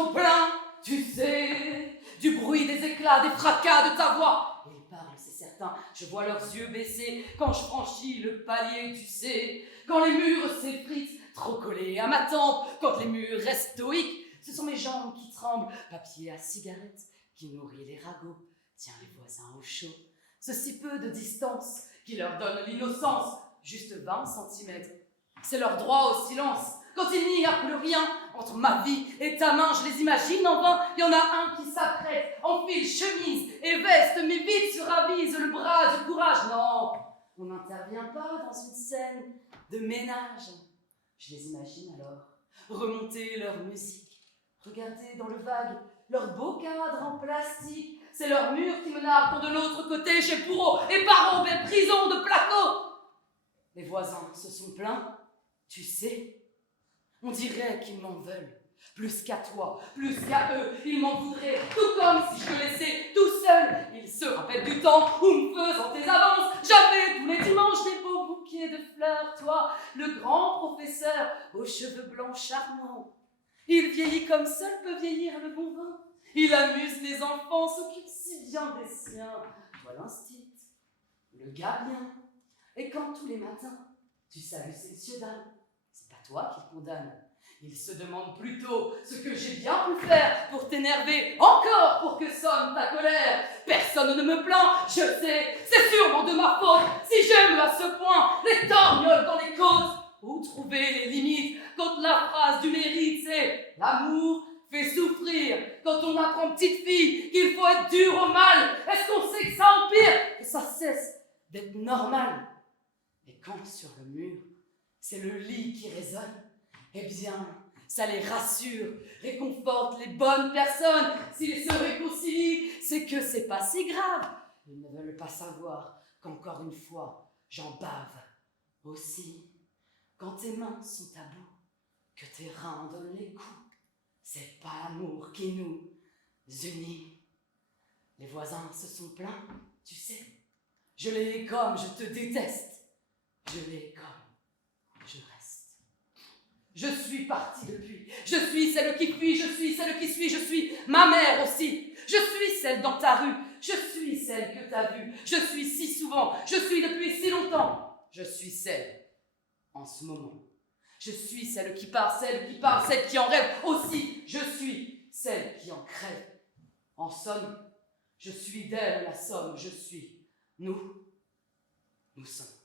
sont pleins, tu sais, du bruit des éclats, des fracas de ta voix. Et ils parlent, c'est certain, je vois leurs yeux baisser quand je franchis le palier, tu sais. Quand les murs s'effritent, trop collés à ma tempe, quand les murs restent stoïques, ce sont mes jambes qui tremblent, papier à cigarette qui nourrit les ragots, tiens les voisins au chaud. Ce si peu de distance qui leur donne l'innocence, juste 20 centimètres. C'est leur droit au silence. Quand il n'y a plus rien entre ma vie et ta main, je les imagine en vain. Il y en a un qui s'apprête, enfile chemise et veste, mais vite se ravise le bras du courage. Non, on n'intervient pas dans une scène de ménage. Je les imagine alors remonter leur musique, regarder dans le vague leur beau cadre en plastique. C'est leur mur qui me nargue quand de l'autre côté, chez Bourreau et Parent, belle prison de placo. Les voisins se sont plaints, tu sais. On dirait qu'ils m'en veulent, plus qu'à toi, plus qu'à eux. Ils m'en voudraient, tout comme si je te laissais tout seul. Ils se rappellent du temps où, me faisant tes avances, j'avais tous les dimanches des beaux bouquets de fleurs. Toi, le grand professeur aux cheveux blancs charmants. Il vieillit comme seul peut vieillir le bon vin. Il amuse les enfants, s'occupe si bien des siens. Toi l'instit, le gardien. Et quand tous les matins, tu salues ces cieux d'âme, c'est pas toi qui le condamne. Il se demande plutôt ce que j'ai bien pu faire pour t'énerver, encore pour que sonne ta colère. Personne ne me plaint, je sais, c'est sûrement de ma faute. Si j'aime à ce point les torgnoles dans les côtes, où trouver les limites quand la phrase du mérite c'est l'amour fait souffrir. Quand on apprend petite fille qu'il faut être dur au mal, est-ce qu'on sait que ça empire, que ça cesse d'être normal? Et quand sur le mur, c'est le lit qui résonne, eh bien, ça les rassure, réconforte les bonnes personnes. S'ils se réconcilient, c'est que c'est pas si grave. Ils ne veulent pas savoir qu'encore une fois, j'en bave. Aussi, quand tes mains sont à bout, que tes reins donnent les coups, c'est pas l'amour qui nous unit. Les voisins se sont plaints, tu sais. Je l'ai comme je te déteste. Je l'ai comme je reste. Je suis partie depuis. Je suis celle qui fuit, je suis celle qui suit, je suis ma mère aussi. Je suis celle dans ta rue, je suis celle que t'as vue. Je suis si souvent, je suis depuis si longtemps. Je suis celle en ce moment. Je suis celle qui part, celle qui parle, celle qui en rêve aussi. Je suis celle qui en crève. En somme, je suis d'elle la somme, je suis. Nous sommes.